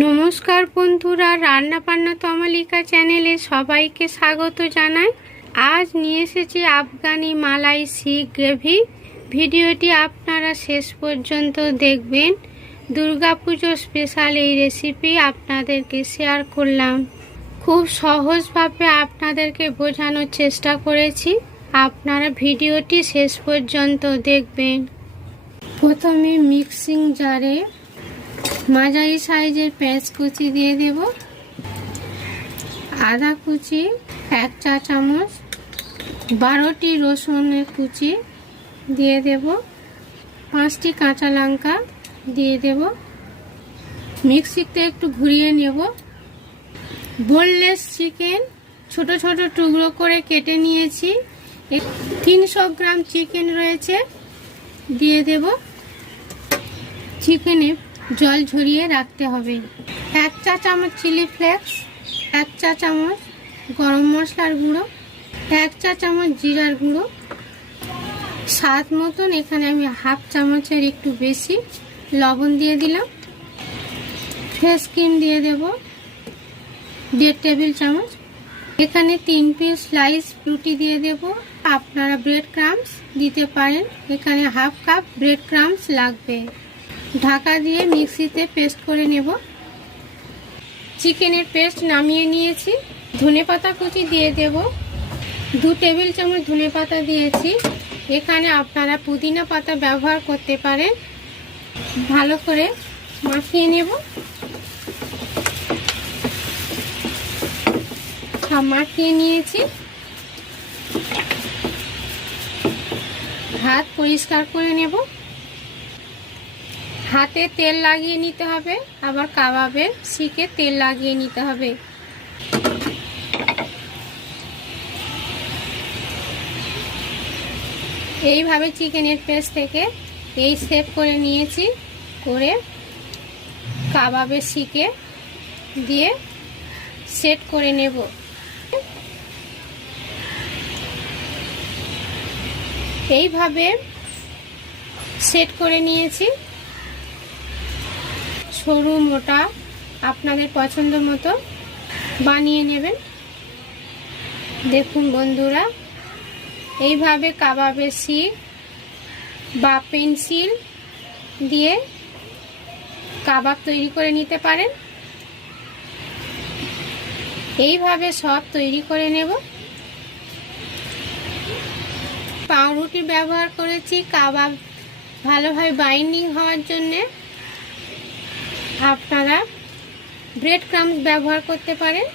নমস্কার বন্ধুরা, রান্না বান্না তমালিকা চ্যানেলে সবাইকে স্বাগত জানাই। আজ নিয়ে এসেছি আফগানি মালাই শিখ গ্রেভি। ভিডিওটি আপনারা শেষ পর্যন্ত দেখবেন। দুর্গাপুজো স্পেশাল এই রেসিপি আপনাদেরকে শেয়ার করলাম। খুব সহজভাবে আপনাদেরকে বোঝানোর চেষ্টা করেছি। আপনারা ভিডিওটি শেষ পর্যন্ত দেখবেন। প্রথমে মিক্সিং জারে মাঝারি সাইজের পেঁয়াজ কুচি দিয়ে দেব। আদা কুচি, এক চা চামচ, বারোটি রসুনের কুচি দিয়ে দেব। পাঁচটি কাঁচা লঙ্কা দিয়ে দেব। মিক্সিতে একটু ঘুরিয়ে নেব। বোনলেস চিকেন ছোট ছোট টুকরো করে কেটে নিয়েছি। তিনশো গ্রাম চিকেন রয়েছে, দিয়ে দেব। চিকেনে জল ঝরিয়ে রাখতে হবে। এক চা চামচ চিলি ফ্লেক্স, এক চা চামচ গরম মশলার গুঁড়ো, এক চা চামচ জিরার গুঁড়ো। স্বাদ মতন এখানে আমি হাফ চামচের একটু বেশি লবণ দিয়ে দিলাম। ফ্রেশ ক্রিম দিয়ে দেব, দেড় টেবিল চামচ। এখানে তিন পিস স্লাইস রুটি দিয়ে দেব। আপনারা ব্রেড ক্রামস দিতে পারেন। এখানে হাফ কাপ ব্রেড ক্রামস লাগবে। ঢাকা দিয়ে মিক্সিতে পেস্ট করে নেব। চিকেনের পেস্ট নামিয়ে নিয়েছি। ধনে পাতা কুচি দিয়ে দেব। দু টেবিল চামচ ধনে পাতা দিয়েছি। এখানে আপনারা পুদিনা পাতা ব্যবহার করতে পারেন। ভালো করে মাখিয়ে নেব। সব মাখিয়ে নিয়েছি। হাত পরিষ্কার করে নেব। হাতে তেল লাগিয়ে নিতে হবে, আবার কাবাবের শিকে তেল লাগিয়ে নিতে হবে। এইভাবে চিকেনের পেস্ট থেকে এই শেপ করে নিয়েছি, করে কাবাবের শিকে দিয়ে সেট করে নেব। এইভাবে সেট করে নিয়েছি। সরু মোটা আপনাদের পছন্দ মতো বানিয়ে নেবেন। দেখুন বন্ধুরা, এইভাবে কাবাবের শিক বা পেন্সিল দিয়ে কাবাব তৈরি করে নিতে পারেন। এইভাবে সব তৈরি করে নেব। পাউরুটি ব্যবহার করেছি কাবাব ভালোভাবে বাইন্ডিং হওয়ার জন্যে। আপনারা ব্রেড ক্রাম্স ব্যবহার করতে পারেন।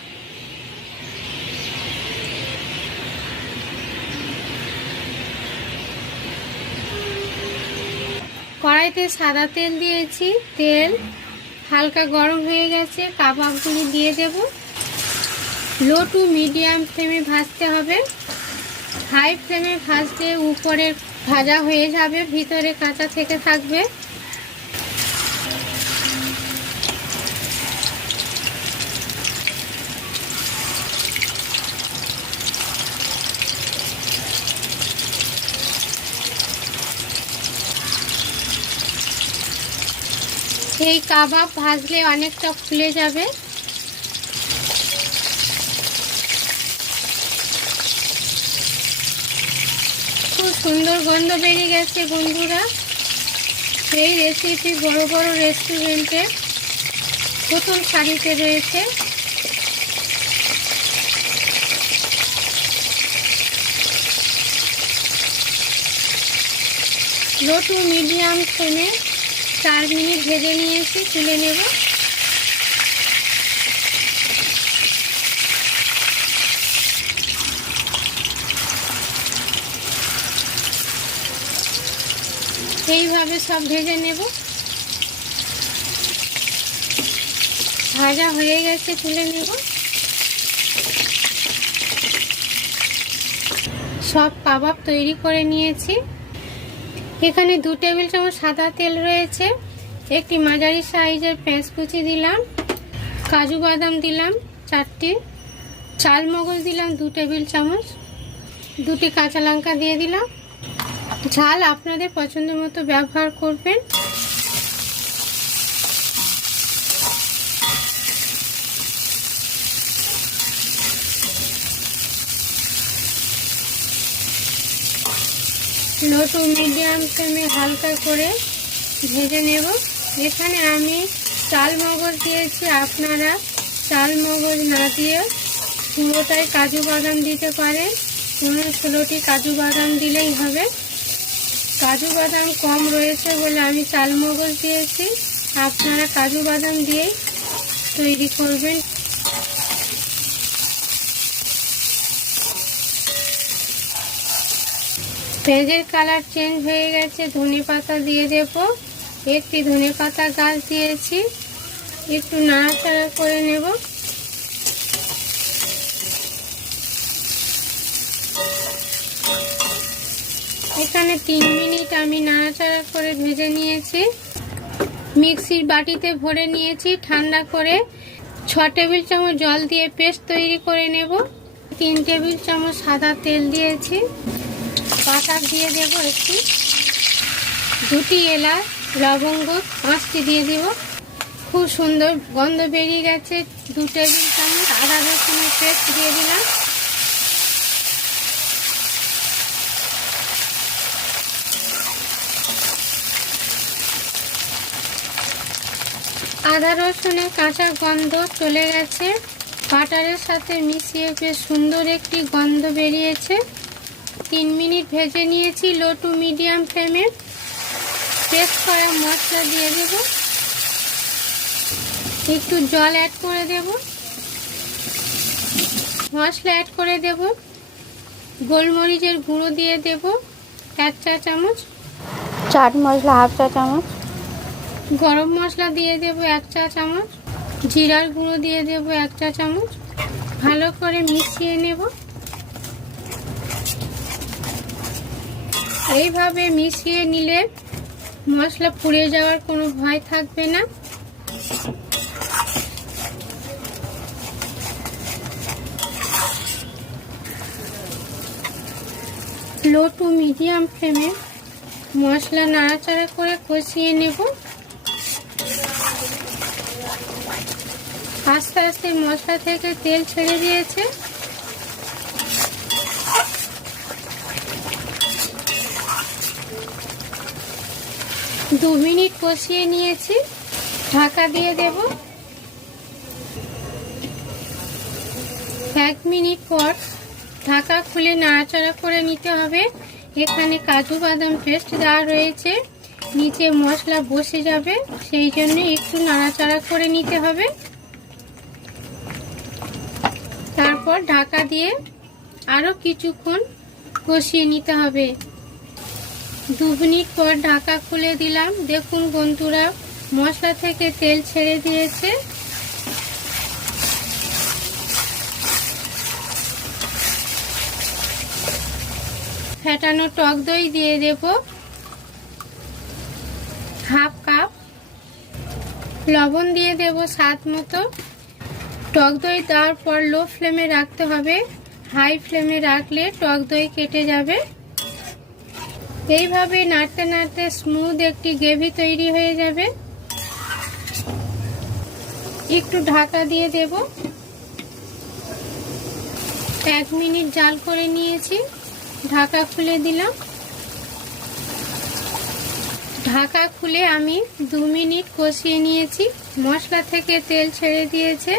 কড়াইতে সাদা তেল দিয়েছি। তেল হালকা গরম হয়ে গেছে, কাবাবগুলি দিয়ে দেব। লো টু মিডিয়াম ফ্লেমে ভাজতে হবে। হাই ফ্লেমে ভাজলে উপরে ভাজা হয়ে যাবে, ভিতরে কাঁচা থেকে থাকবে। এই কাবাব ভাজলে অনেকটা ফুলে যাবে। খুব সুন্দর গন্ধ বেরিয়ে গেছে বন্ধুরা। এই রেসিপি বড় বড় রেস্টুরেন্টে প্রথম সারিতে রয়েছে। টু মিডিয়াম ফ্লেমে চার মিনিট ভেজে নিয়েছি, তুলে নেব। এইভাবে সব ভেজে নেব। ভাজা হয়ে গেছে, তুলে নেব। সব কাবাব তৈরি করে নিয়েছি। এখানে দু টেবিল চামচ সাদা তেল রয়েছে, একটি মাঝারি সাইজের পেঁয়াজ কুচি দিলাম, কাজু বাদাম দিলাম চারটি, চাল মগজ দিলাম দু টেবিল চামচ, দুটি কাঁচা লঙ্কা দিয়ে দিলাম। ঝাল আপনাদের পছন্দ মতো ব্যবহার করবেন। লো টু মিডিয়াম ফ্লেমে হালকা করে ভেজে নেব। এখানে আমি চাল মগজ দিয়েছি। আপনারা চাল মগজ না দিয়ে পুরোটাই কাজু বাদাম দিতে পারেন। পনেরো ষোলোটি কাজু বাদাম দিলেই হবে। কাজু বাদাম কম রয়েছে বলে আমি চাল মগজ দিয়েছি। আপনারা কাজু বাদাম দিয়েই তৈরি করবেন। পেঁয়াজের কালার চেঞ্জ হয়ে গেছে, ধনে পাতা দিয়ে দেব। একটি ধনে পাতা গাছ দিয়েছি, একটু নাড়াচাড়া করে নেব। এখানে তিন মিনিট আমি নাড়াচাড়া করে ভেজে নিয়েছি। মিক্সির বাটিতে ভরে নিয়েছি, ঠান্ডা করে ছ টেবিল চামচ জল দিয়ে পেস্ট তৈরি করে নেব। তিন টেবিল চামচ সাদা তেল দিয়েছি। বাটার দিয়ে দেব একটু। দুটি এলাচ, লবঙ্গ, পাঁচটি দিয়ে দেব। খুব সুন্দর গন্ধ বেরিয়ে গেছে। দু টেবিল চামচ আদা রসুনের পেস্ট দিয়ে দিলাম। আদা রসুনের কাঁচা গন্ধ চলে গেছে। বাটারের সাথে মিশিয়ে বেশ সুন্দর একটি গন্ধ বেরিয়েছে। তিন মিনিট ভেজে নিয়েছি লো টু মিডিয়াম ফ্লেমে পেস্ট করা মশলা দিয়ে দেব। একটু জল অ্যাড করে দেব। মশলা অ্যাড করে দেব। গোলমরিচের গুঁড়ো দিয়ে দেব। এক চা চামচ। চাট মশলা হাফ চা চামচ। গরম মশলা দিয়ে দেব এক চা চামচ। জিরার গুঁড়ো দিয়ে দেব এক চা চামচ। ভালো করে মিশিয়ে নেব। এইভাবে মিশিয়ে নিলে মশলা পুড়ে যাওয়ার কোনো ভয় থাকবে না। লো টু মিডিয়াম ফ্লেমে মশলা নাড়াচাড়া করে কষিয়ে নেব। আস্তে আস্তে মশলা থেকে তেল ছেড়ে দিয়েছে। দু মিনিট কষিয়ে নিয়েছি। ঢাকা দিয়ে দেব। এক মিনিট পর ঢাকা খুলে নাড়াচাড়া করে নিতে হবে। এখানে কাজু বাদাম পেস্ট দেওয়া রয়েছে। নিচে মশলা বসে যাবে, সেই জন্য একটু নাড়াচাড়া করে নিতে হবে। তারপর ঢাকা দিয়ে আরও কিছুক্ষণ কষিয়ে নিতে হবে। দু মিনিট পর ঢাকা খুলে দিলাম। দেখুন বন্ধুরা, মশলা থেকে তেল ছেড়ে দিয়েছে। ফেটানো টক দই দিয়ে দেব। Half cup. লবণ দিয়ে দেব স্বাদ মতো। টক দই দেওয়ার পর লো ফ্লেমে রাখতে হবে। হাই ফ্লেমে রাখলে টক দই কেটে যাবে। এইভাবে নাড়তে নাড়তে স্মুথ একটি গ্রেভি তৈরি হয়ে যাবে। একটু ঢাকা দিয়ে দেব। এক মিনিট জাল করে নিয়েছি। ঢাকা খুলে দিলাম। ঢাকা খুলে আমি দু মিনিট কষিয়ে নিয়েছি। মশলা থেকে তেল ছেড়ে দিয়েছে।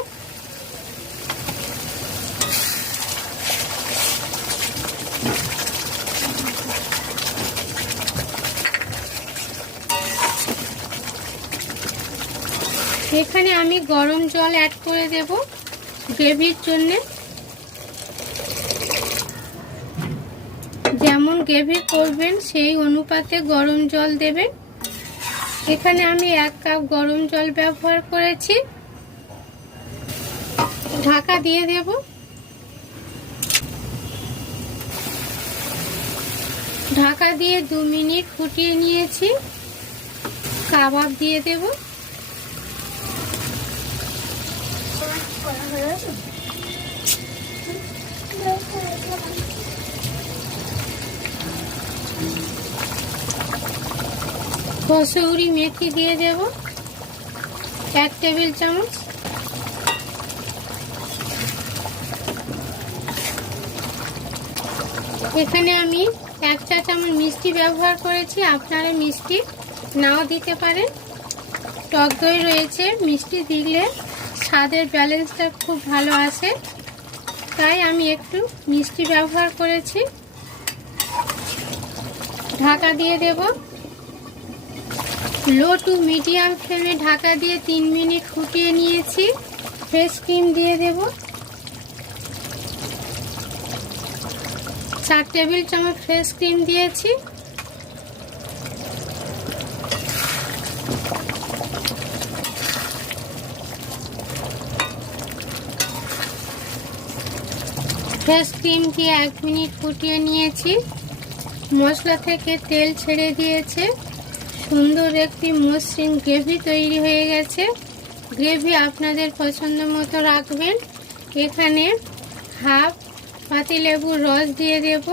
এখানে আমি গরম জল অ্যাড করে দেব গ্রেভির জন্যে। যেমন গ্রেভি করবেন, সেই অনুপাতে গরম জল দেবেন। এখানে আমি এক কাপ গরম জল ব্যবহার করেছি। ঢাকা দিয়ে দেব। ঢাকা দিয়ে দু মিনিট ফুটিয়ে নিয়েছি। কাবাব দিয়ে দেব। কসৌরি মেথি দিয়ে দেব। এক টেবিল চামচ। এখানে আমি এক চা চামচ মিষ্টি ব্যবহার করেছি। আপনারা মিষ্টি নাও দিতে পারেন। টক দই রয়েছে, মিষ্টি দিলে স্বাদের ব্যালেন্সটা খুব ভালো আসে তাই আমি একটু মিষ্টি ব্যবহার করেছি। ঢাকা দিয়ে দেব। লো টু মিডিয়াম ফ্লেমে ঢাকা দিয়ে তিন মিনিট ফুটিয়ে নিয়েছি। ফ্রেশ ক্রিম দিয়ে দেব। চার টেবিল চামচ ফ্রেশ ক্রিম দিয়েছি। ফ্রেশ ক্রিম দিয়ে এক মিনিট ফুটিয়ে নিয়েছি। মশলা থেকে তেল ছেড়ে দিয়েছে। সুন্দর একটি মসৃণ গ্রেভি তৈরি হয়ে গেছে। গ্রেভি আপনাদের পছন্দ মতো রাখবেন। এখানে হাফ পাতিলেবুর রস দিয়ে দেব।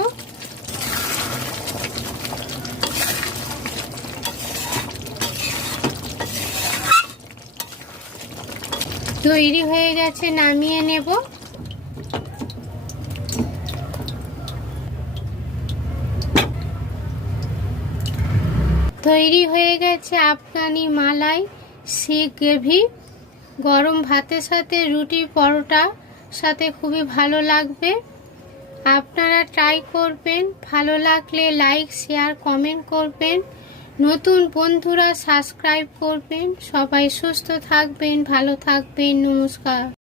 তৈরি হয়ে গেছে, নামিয়ে নেব। তৈরি হয়ে গেছে আফগানি মালাই সি গ্রেভি। গরম ভাতের সাথে রুটি পরোটা সাথে খুবই ভালো লাগবে। আপনারা ট্রাই করবেন, ভালো লাগলে লাইক শেয়ার কমেন্ট করবেন। নতুন বন্ধুরা সাবস্ক্রাইব করবেন। সবাই সুস্থ থাকবেন, ভালো থাকবেন, নমস্কার।